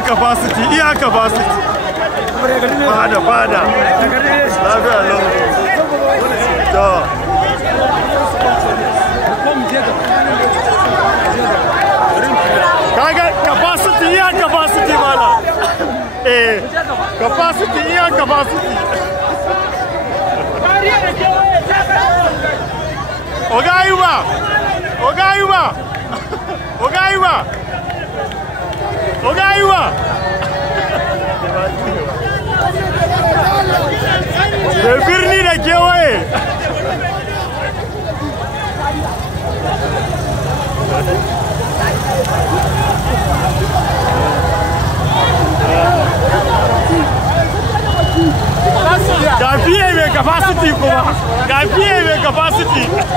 mai capacity, iya capacity. Fada. Lafiya lau. To. Kaga capacity, iya capacity mala. Capacity, iya capacity. Oga Ayuba. Da birni da kewaye. Ga fiye mai capacity kuma. Ga fiye mai capacity.